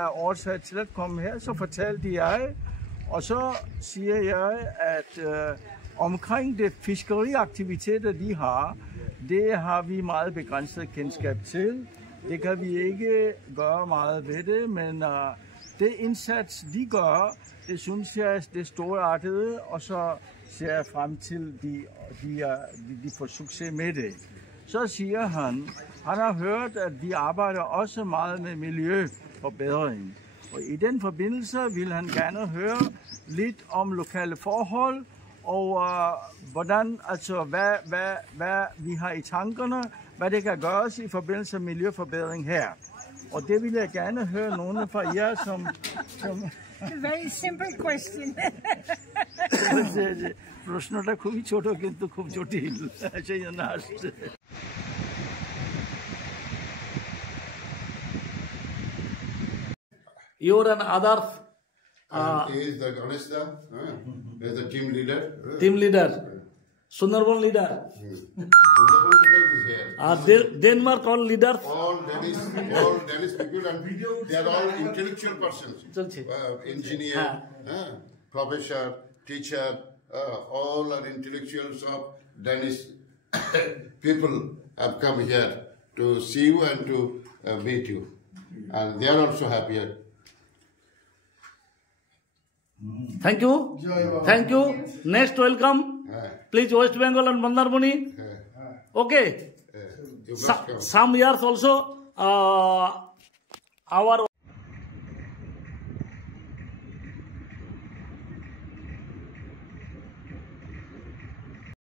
er årsag til at komme her, så fortalte jeg, og så siger jeg, at omkring det fiskeriaktiviteter, de har, det har vi meget begrænset kendskab til. Det kan vi ikke gøre meget ved det, men det indsats, de gør, det synes jeg, det er storartet, og så ser jeg frem til, de får succes med det. Så siger han har hørt, at vi arbejder også meget med miljøforbedring. Og i den forbindelse vil han gerne høre lidt om lokale forhold, og hvordan, altså hvad vi har i tankerne, hvad det kan gøres i forbindelse med miljøforbedring her. Og det vil jeg gerne høre nogle fra jer, som Very simple question. প্রশ্নটা খুবই ছোট কিন্তু খুব জটিল সেই জন্য আসছে You're and others. He is the Ganesha, he is the team leader. Team leader. Sundarban leader. Sundarban leader is here. Denmark all leaders. All Danish people, and they are all intellectual persons. Engineer, professor, teacher, all are intellectuals of Danish people have come here to see you and to meet you. And they are also happy here. Thank you. Thank you. Next welcome. Please West Bengal and Mandarbuni. Okay. Some years also our